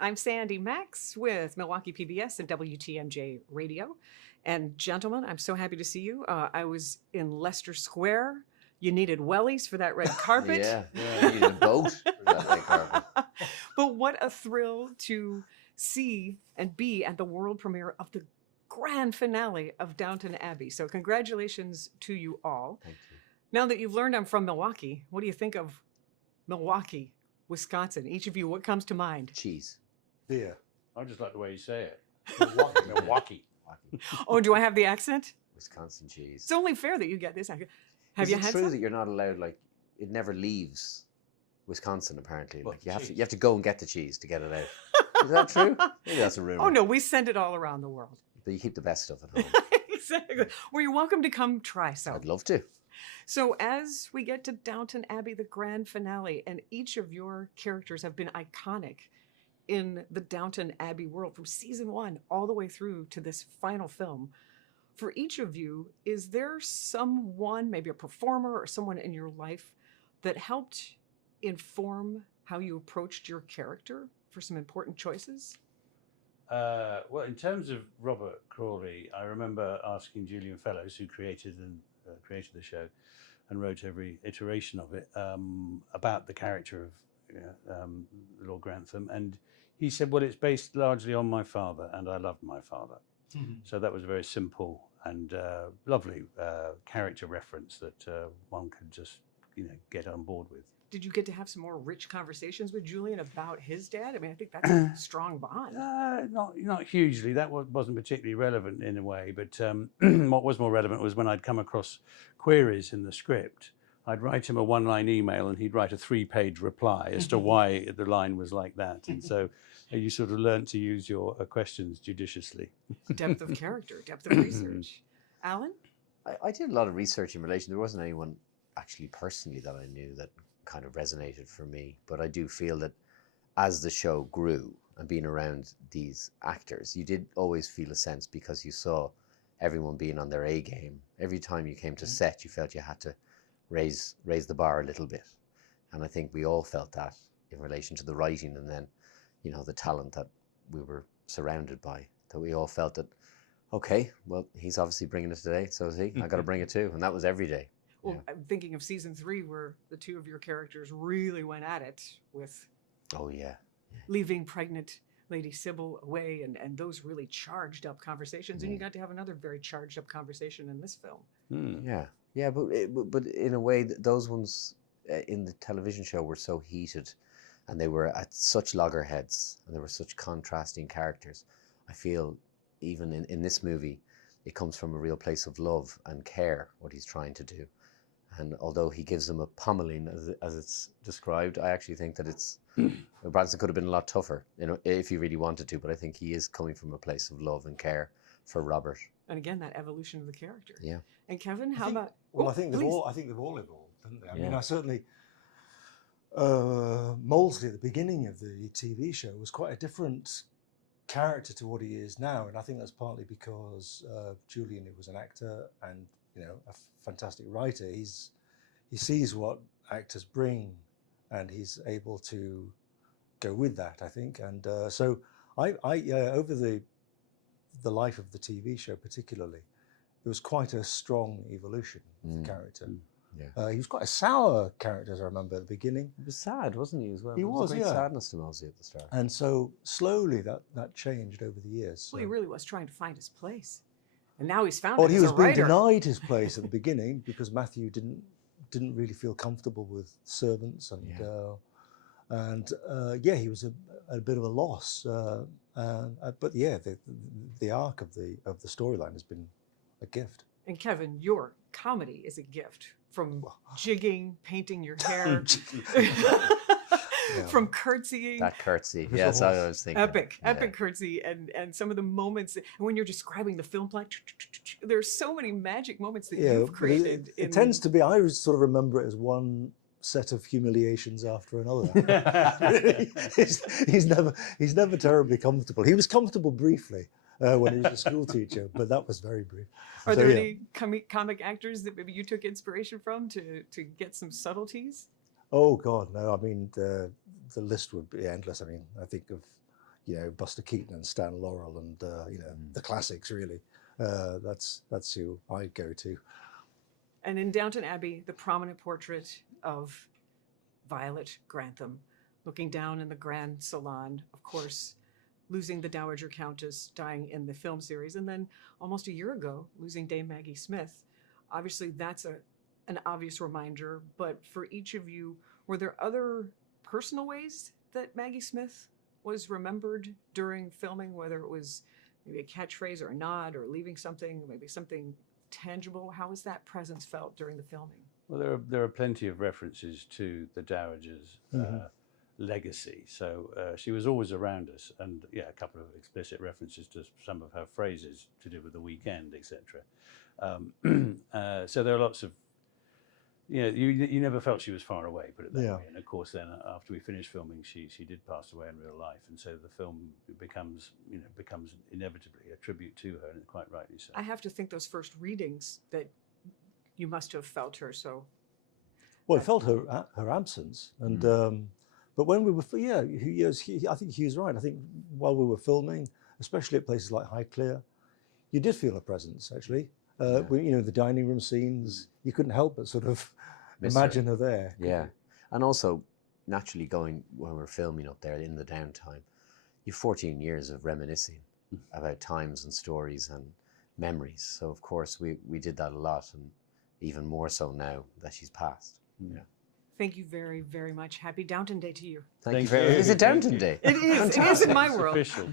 I'm Sandy Maxx with Milwaukee PBS and WTMJ Radio. And gentlemen, I'm so happy to see you. I was in Leicester Square. You needed wellies for that red carpet. Yeah, you needed a boat for that red carpet. But what a thrill to see and be at the world premiere of the grand finale of Downton Abbey. So congratulations to you all. Thank you. Now that you've learned I'm from Milwaukee, what do you think of Milwaukee, Wisconsin? Each of you, what comes to mind? Cheese. Beer. I just like the way you say it. Milwaukee. Milwaukee. Oh, do I have the accent? Wisconsin cheese. It's only fair that you get this accent. Have Is you it had true some? that you're not allowed, like, it never leaves Wisconsin, apparently? What, Like, you have cheese? to go and get the cheese to get it out. Is that true? Maybe that's a rumor. Oh, no, we send it all around the world. But you keep the best stuff at home. Exactly. Well, you're welcome to come try some. I'd love to. So as we get to Downton Abbey, the grand finale, and each of your characters have been iconic in the Downton Abbey world from season 1 all the way through to this final film. For each of you, is there someone, maybe a performer or someone in your life that helped inform how you approached your character for some important choices? Well, in terms of Robert Crawley, I remember asking Julian Fellows, who created the show and wrote every iteration of it, about the character of Lord Grantham, and he said, "Well, it's based largely on my father, and I loved my father." Mm-hmm. So that was a very simple and lovely character reference that one could just, get on board with. Did you get to have some more rich conversations with Julian about his dad? I mean, I think that's a strong bond. Not hugely. That wasn't particularly relevant in a way. But what was more relevant was when I'd come across queries in the script, I'd write him a one-line email and he'd write a 3-page reply as to why the line was like that. And so you sort of learn to use your questions judiciously. Depth of character, depth of research. Alan? I did a lot of research in relation. There wasn't anyone actually personally that I knew that kind of resonated for me, but I do feel that as the show grew and being around these actors, you did always feel a sense, because you saw everyone being on their A game. Every time you came to set, you felt you had to raise the bar a little bit, and I think we all felt that in relation to the writing, and then the talent that we were surrounded by, that we all felt that, okay, well, he's obviously bringing it today, so is he. I got to bring it too, and that was every day. Well, I'm thinking of season 3 where the two of your characters really went at it with leaving pregnant Lady Sybil away, and those really charged up conversations. And you got to have another very charged up conversation in this film. But in a way, those ones in the television show were so heated, and they were at such loggerheads, and there were such contrasting characters. I feel even in this movie, it comes from a real place of love and care, what he's trying to do. And although he gives them a pummeling, as it's described, I actually think that Branson could have been a lot tougher, if he really wanted to. But I think he is coming from a place of love and care for Robert. And again, that evolution of the character. Yeah. And Kevin, how about? Well, I think they've all evolved, haven't they? I mean, I certainly Molesley at the beginning of the TV show was quite a different character to what he is now, and I think that's partly because Julian, who was an actor and a fantastic writer, he sees what actors bring, and he's able to go with that, I think. And so I over the life of the TV show particularly, there was quite a strong evolution of the character. Yeah. He was quite a sour character, as I remember at the beginning. He was sad, wasn't he, as well? He was, a great sadness to Molesley at the start. And so slowly that changed over the years. So. Well, he really was trying to find his place. And now he's found Well, it he as was a being writer. denied his place at the beginning because Matthew didn't really feel comfortable with servants, and he was a bit of a loss. But the arc of the storyline has been a gift. And Kevin, your comedy is a gift, from jigging, painting your hair, from curtsying. That curtsy, yes, I was thinking. Epic curtsy, and some of the moments, and when you're describing the film plot, there's so many magic moments that you've created. It tends to be, I sort of remember it as one set of humiliations after another. he's never terribly comfortable. He was comfortable briefly when he was a school teacher, but that was very brief. Are there any comic actors that maybe you took inspiration from to get some subtleties? Oh God, no! I mean, the list would be endless. I mean, I think of you know, Buster Keaton and Stan Laurel and you know, the classics really. That's who I go to. And in Downton Abbey, the prominent portrait of Violet Grantham looking down in the grand salon, of course, losing the Dowager Countess, dying in the film series, and then almost a year ago, losing Dame Maggie Smith. Obviously, that's an obvious reminder, but for each of you, were there other personal ways that Maggie Smith was remembered during filming, whether it was maybe a catchphrase or a nod or leaving something, maybe something tangible? How was that presence felt during the filming? Well, there are plenty of references to the Dowager's legacy. So she was always around us, and yeah, a couple of explicit references to some of her phrases to do with the weekend, etc. So there are lots of, you know, you never felt she was far away, put it that way. And of course, then after we finished filming, she did pass away in real life, and so the film becomes inevitably a tribute to her, and quite rightly so. I have to think those first readings that you must have felt her. So, well, I felt her absence, and but when we were, I think he was right. I think while we were filming, especially at places like Highclere, you did feel her presence actually. When, you know, the dining room scenes, you couldn't help but sort of imagine her there. Yeah, and also naturally going when we're filming up there in the downtime, you've 14 years of reminiscing about times and stories and memories. So of course we did that a lot, and even more so now that she's passed. Yeah. Thank you very, very much. Happy Downton Day to you. Thank you very much. Is it Downton Day? It is. It is in my world. Official.